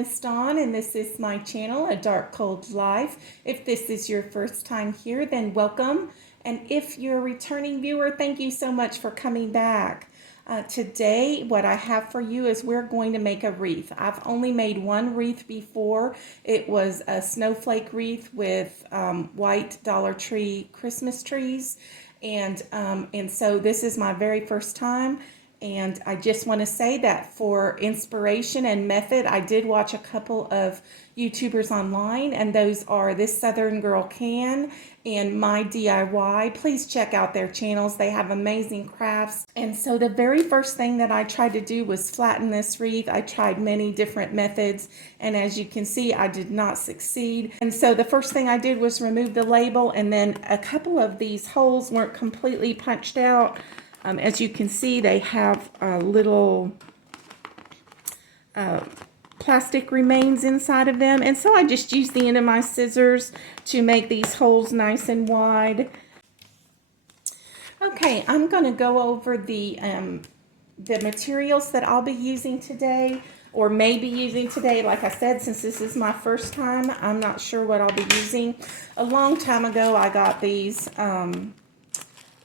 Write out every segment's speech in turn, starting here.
is Dawn, and this is my channel, A Dark Cold Life. If this is your first time here, then welcome. And if you're a returning viewer, thank you so much for coming back. Today, what I have for you is we're going to make a wreath. I've only made one wreath before. It was a snowflake wreath with white Dollar Tree Christmas trees. And so this is my very first time. And I just want to say that for inspiration and method, I did watch a couple of YouTubers online, and those are This Southern Girl Can and My DIY. Please check out their channels. They have amazing crafts. And so the very first thing that I tried to do was flatten this wreath. I tried many different methods, and as you can see, I did not succeed. And so the first thing I did was remove the label, and then a couple of these holes weren't completely punched out. As you can see, they have little plastic remains inside of them. And so I just used the end of my scissors to make these holes nice and wide. Okay, I'm going to go over the materials that I'll be using today, or may be using today. Like I said, since this is my first time, I'm not sure what I'll be using. A long time ago, I got these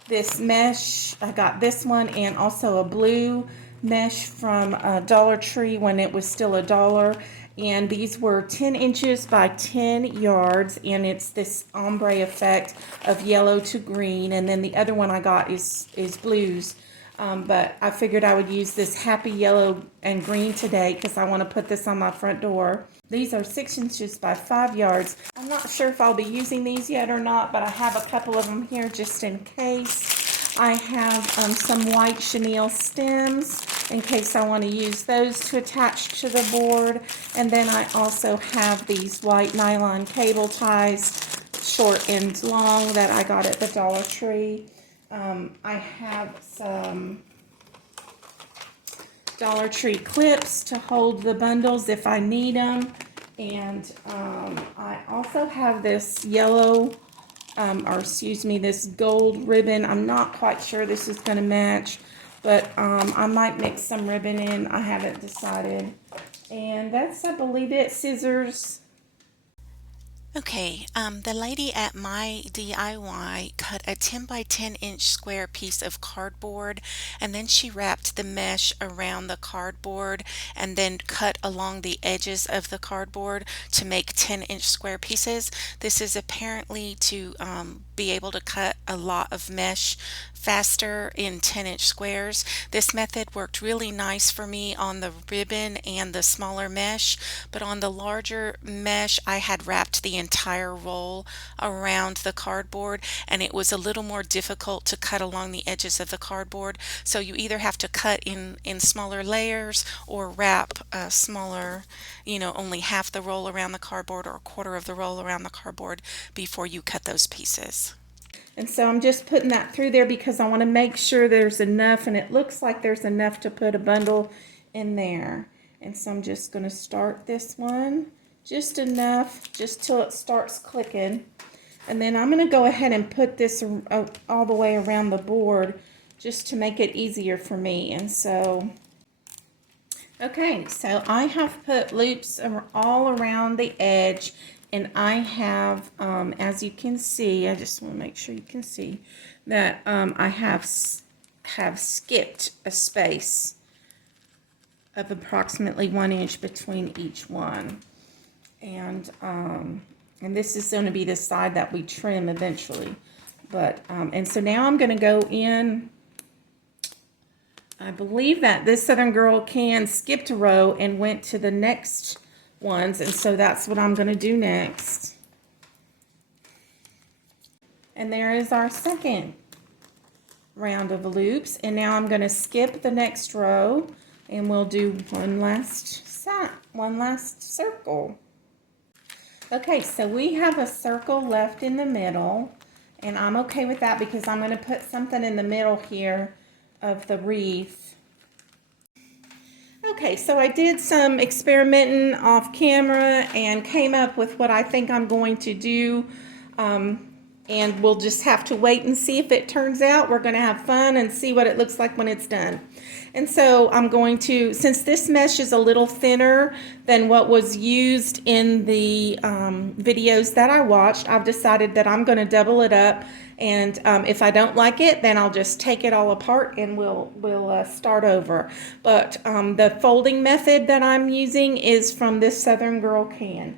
this mesh. I got this one and also a blue mesh from Dollar Tree when it was still $1, and these were 10 inches by 10 yards, and it's this ombre effect of yellow to green. And then the other one I got is blues, but I figured I would use this happy yellow and green today because I want to put this on my front door. These are 6 inches by 5 yards. I'm not sure if I'll be using these yet or not, but I have a couple of them here just in case. I have some white chenille stems in case I want to use those to attach to the board. And then I also have these white nylon cable ties, short and long, that I got at the Dollar Tree. I have some Dollar Tree clips to hold the bundles if I need them. And I also have this yellow, this gold ribbon. I'm not quite sure this is going to match, but I might mix some ribbon in. I haven't decided. And that's, I believe it, scissors. Okay, the lady at My DIY cut a 10 by 10 inch square piece of cardboard, and then she wrapped the mesh around the cardboard and then cut along the edges of the cardboard to make 10-inch square pieces. This is apparently to be able to cut a lot of mesh faster in 10-inch squares. This method worked really nice for me on the ribbon and the smaller mesh, but on the larger mesh I had wrapped the entire roll around the cardboard, and it was a little more difficult to cut along the edges of the cardboard. So you either have to cut in smaller layers or wrap a smaller, only half the roll around the cardboard or a quarter of the roll around the cardboard before you cut those pieces. And so I'm just putting that through there because I want to make sure there's enough, and it looks like there's enough to put a bundle in there. And so I'm just going to start this one, just enough, just till it starts clicking. And then I'm going to go ahead and put this all the way around the board just to make it easier for me. And so, okay, so I have put loops all around the edge. And I have, as you can see, I just want to make sure you can see that I have skipped a space of approximately 1 inch between each one. And this is going to be the side that we trim eventually. But, and so now I'm going to go in. I believe that This Southern Girl Can skipped a row and went to the next ones, and so that's what I'm going to do next. And there is our second round of loops, and now I'm going to skip the next row and we'll do one last circle. Okay, so we have a circle left in the middle, and I'm okay with that because I'm going to put something in the middle here of the wreath. Okay, so I did some experimenting off camera and came up with what I think I'm going to do. and we'll just have to wait and see if it turns out. We're going to have fun and see what it looks like when it's done. And so I'm going to, since this mesh is a little thinner than what was used in the videos that I watched, I've decided that I'm going to double it up. And if I don't like it, then I'll just take it all apart and we'll start over. But the folding method that I'm using is from this Southern Girl can.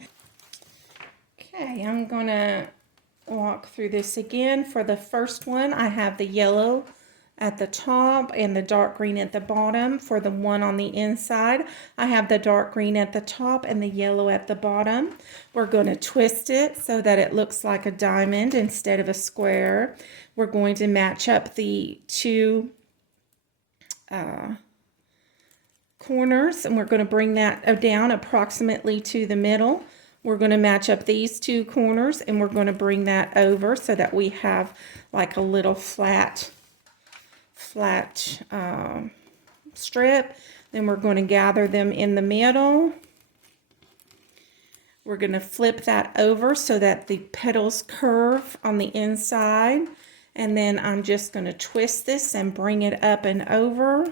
Okay, I'm going to walk through this again. For the first one, I have the yellow at the top and the dark green at the bottom. For the one on the inside, I have the dark green at the top and the yellow at the bottom. We're going to twist it so that it looks like a diamond instead of a square. We're going to match up the two corners, and we're going to bring that down approximately to the middle. We're going to match up these two corners, and we're going to bring that over so that we have like a little flat strip. Then we're going to gather them in the middle. We're going to flip that over so that the petals curve on the inside. And then I'm just going to twist this and bring it up and over.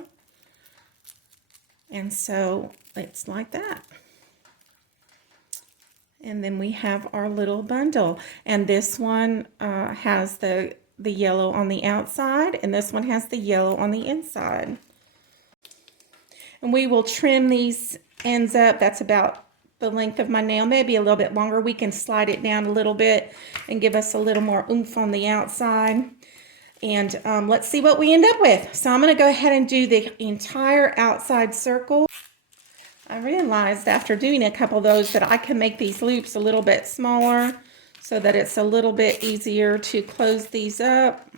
And so it's like that. And then we have our little bundle. And this one has the yellow on the outside, and this one has the yellow on the inside. And we will trim these ends up. That's about the length of my nail, maybe a little bit longer. We can slide it down a little bit and give us a little more oomph on the outside. And let's see what we end up with. So I'm going to go ahead and do the entire outside circle. I realized after doing a couple of those that I can make these loops a little bit smaller so that it's a little bit easier to close these up.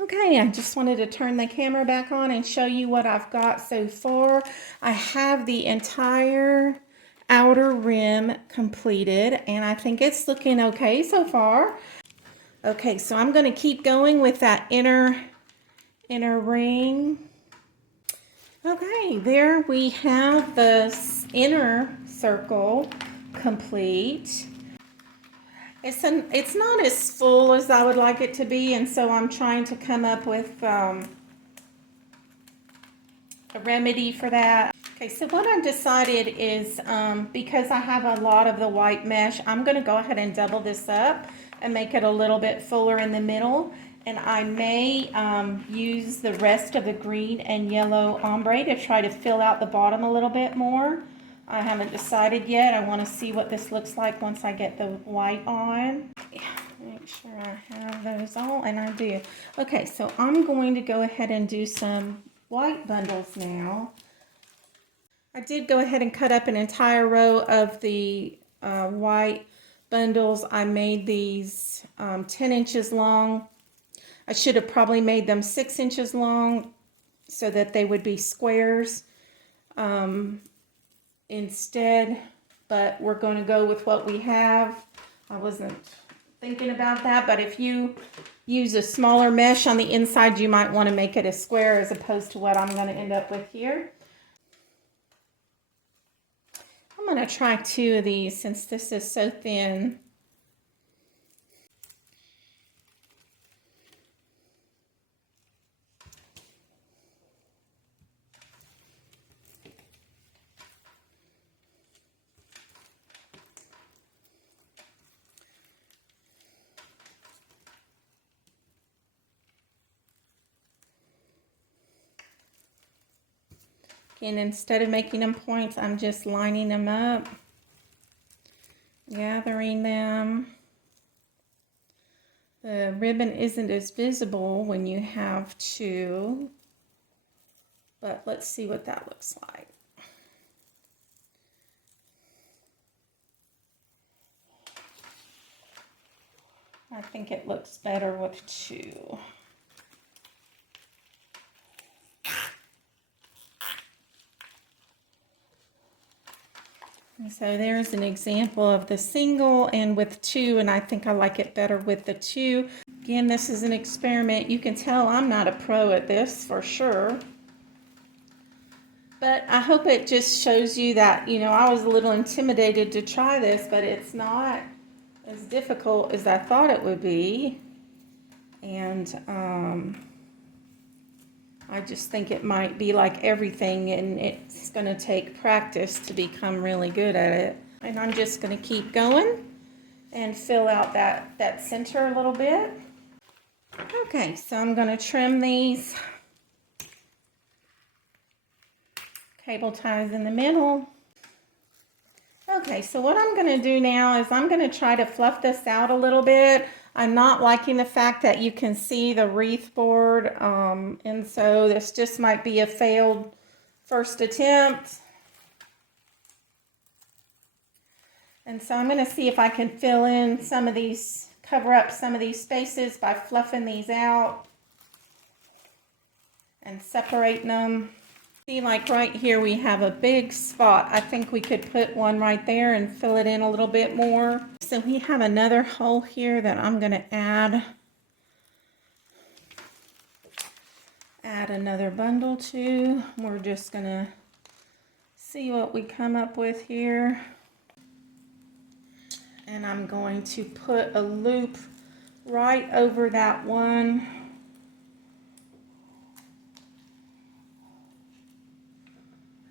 Okay, I just wanted to turn the camera back on and show you what I've got so far. I have the entire outer rim completed, and I think it's looking okay so far. Okay, so I'm going to keep going with that inner ring. Okay, there we have the inner circle complete. It's not as full as I would like it to be, and so I'm trying to come up with a remedy for that. Okay, so what I've decided is because I have a lot of the white mesh, I'm going to go ahead and double this up and make it a little bit fuller in the middle. And I may use the rest of the green and yellow ombre to try to fill out the bottom a little bit more. I haven't decided yet. I want to see what this looks like once I get the white on. Make sure I have those all, and I do. Okay, so I'm going to go ahead and do some white bundles now. I did go ahead and cut up an entire row of the white bundles. I made these 10 inches long. I should have probably made them 6 inches long so that they would be squares instead, but we're going to go with what we have. I wasn't thinking about that, but if you use a smaller mesh on the inside, you might want to make it a square as opposed to what I'm going to end up with here. I'm going to try 2 of these since this is so thin. And instead of making them points, I'm just lining them up, gathering them. The ribbon isn't as visible when you have 2, but let's see what that looks like. I think it looks better with 2. And so there's an example of the single and with 2, and I think I like it better with the 2. Again, this is an experiment. You can tell I'm not a pro at this for sure. But I hope it just shows you that, you know, I was a little intimidated to try this, but it's not as difficult as I thought it would be. And I just think it might be like everything, and it's going to take practice to become really good at it. And I'm just going to keep going and fill out that center a little bit. Okay, so I'm going to trim these cable ties in the middle. Okay, so what I'm going to do now is I'm going to try to fluff this out a little bit. I'm not liking the fact that you can see the wreath board, and so this just might be a failed first attempt. And so I'm going to see if I can fill in some of these, cover up some of these spaces by fluffing these out and separating them. See, like right here we have a big spot. I think we could put one right there and fill it in a little bit more. So we have another hole here that I'm going to add another bundle to. We're just going to see what we come up with here. And I'm going to put a loop right over that one.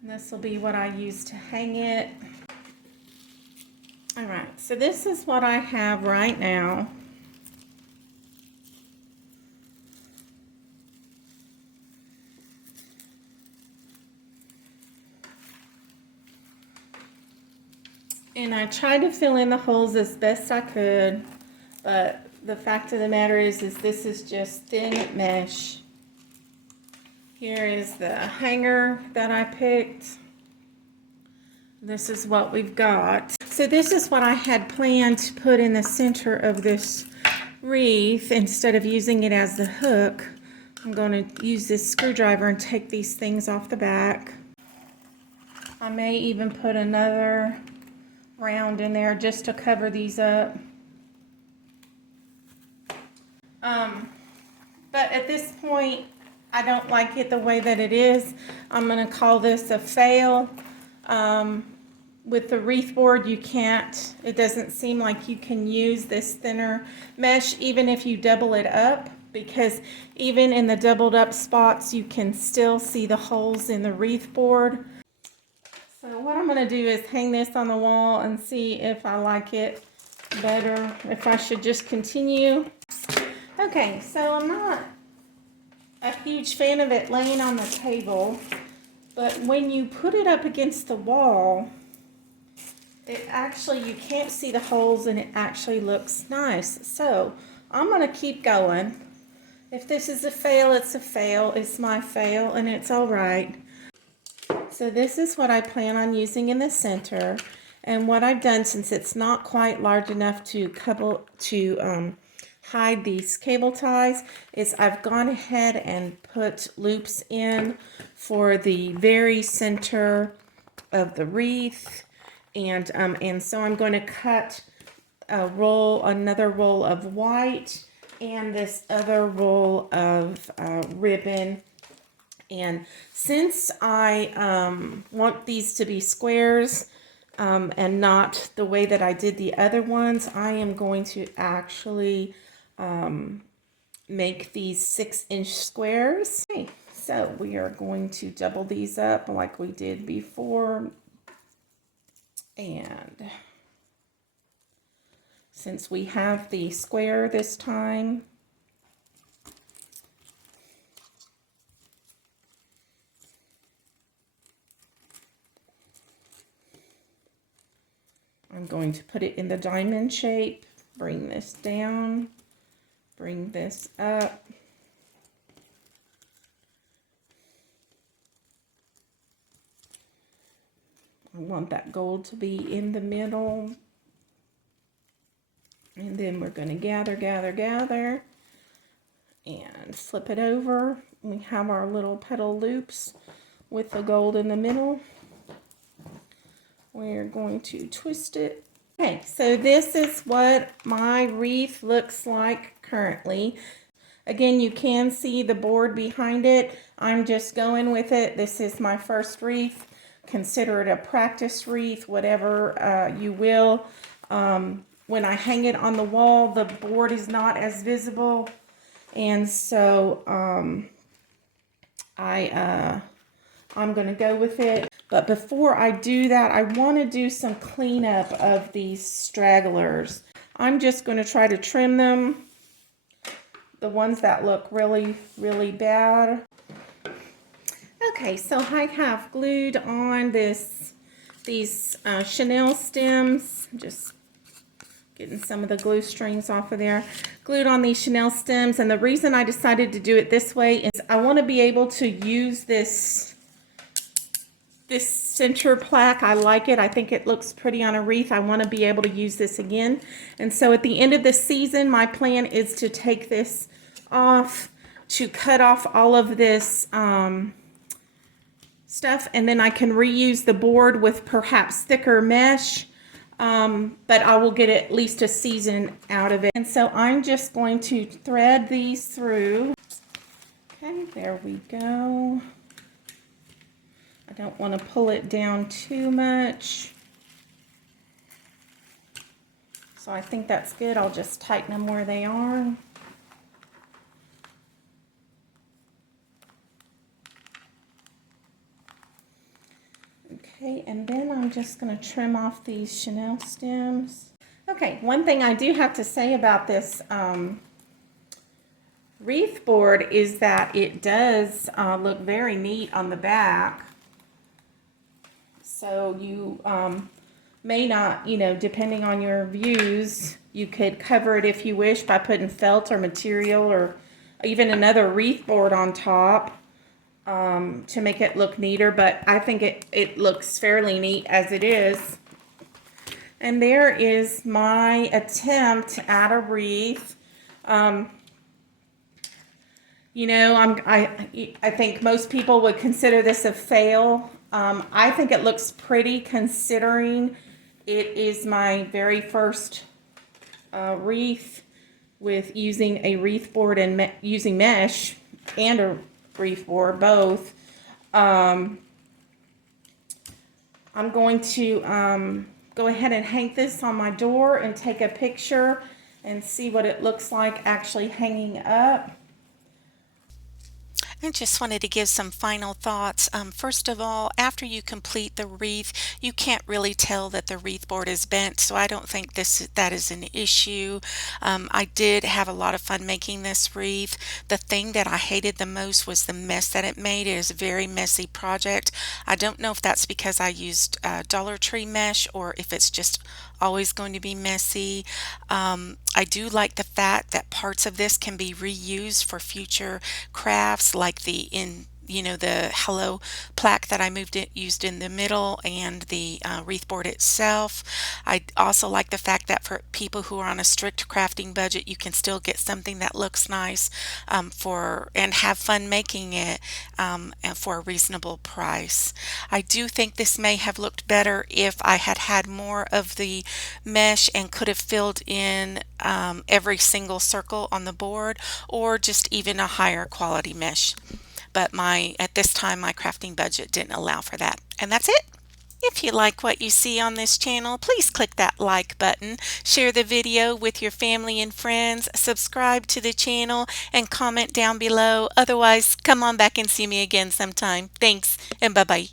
This will be what I use to hang it. All right, so this is what I have right now. And I tried to fill in the holes as best I could, but the fact of the matter is this is just thin mesh. Here is the hanger that I picked. This is what we've got. So this is what I had planned to put in the center of this wreath. Instead of using it as the hook, I'm going to use this screwdriver and take these things off the back. I may even put another round in there just to cover these up. But at this point, I don't like it the way that it is. I'm going to call this a fail. With the wreath board, you can't, it doesn't seem like you can use this thinner mesh even if you double it up, because even in the doubled up spots, you can still see the holes in the wreath board. So what I'm going to do is hang this on the wall and see if I like it better, if I should just continue. Okay, so I'm not a huge fan of it laying on the table, but when you put it up against the wall, it actually, you can't see the holes and it actually looks nice. So I'm going to keep going. If this is a fail, it's a fail. It's my fail and it's all right. So this is what I plan on using in the center. And what I've done, since it's not quite large enough to hide these cable ties, is I've gone ahead and put loops in for the very center of the wreath, and so I'm going to cut another roll of white and this other roll of ribbon. And since I want these to be squares and not the way that I did the other ones, I am going to actually make these 6-inch squares. Okay, so we are going to double these up like we did before. And since we have the square this time, I'm going to put it in the diamond shape, bring this down, bring this up. I want that gold to be in the middle. And then we're going to gather, gather, gather, and flip it over. We have our little petal loops with the gold in the middle. We're going to twist it. Okay, so this is what my wreath looks like currently. Again, you can see the board behind it. I'm just going with it. This is my first Wreath. Consider it a practice wreath, whatever you will. when I hang it on the wall, the board is not as visible. And so I'm going to go with it. But before I do that, I want to do some cleanup of these stragglers. I'm just going to try to trim them, the ones that look really, really bad. Okay, so I have glued on these chenille stems. Just getting some of the glue strings off of there. Glued on these chenille stems, and the reason I decided to do it this way is I want to be able to use this center plaque. I like it. I think it looks pretty on a wreath. I want to be able to use this again. And so at the end of the season, my plan is to take this off, to cut off all of this stuff, and then I can reuse the board with perhaps thicker mesh. But I will get at least a season out of it. And so I'm just going to thread these through. Okay, there we go. I don't want to pull it down too much. So I think that's good. I'll just tighten them where they are. Okay, and then I'm just going to trim off these chenille stems. Okay, one thing I do have to say about this wreath board is that it does look very neat on the back. So you may not, depending on your views, you could cover it if you wish by putting felt or material or even another wreath board on top to make it look neater. But I think it looks fairly neat as it is. And there is my attempt at a wreath. I think most people would consider this a fail. I think it looks pretty considering it is my very first wreath with using a wreath board and using mesh and a wreath board, both. I'm going to go ahead and hang this on my door and take a picture and see what it looks like actually hanging up. I just wanted to give some final thoughts. First of all, after you complete the wreath, you can't really tell that the wreath board is bent, so I don't think that is an issue. I did have a lot of fun making this wreath. The thing that I hated the most was the mess that it made. It is a very messy project. I don't know if that's because I used Dollar Tree mesh or if it's just always going to be messy. I do like the fact that parts of this can be reused for future crafts, like the hello plaque that I used in the middle, and the wreath board itself. I also like the fact that for people who are on a strict crafting budget, you can still get something that looks nice and have fun making it and for a reasonable price. I do think this may have looked better if I had had more of the mesh and could have filled in every single circle on the board, or just even a higher quality mesh. But at this time, my crafting budget didn't allow for that. And that's it. If you like what you see on this channel, please click that like button, share the video with your family and friends, subscribe to the channel, and comment down below. Otherwise, come on back and see me again sometime. Thanks, and bye-bye.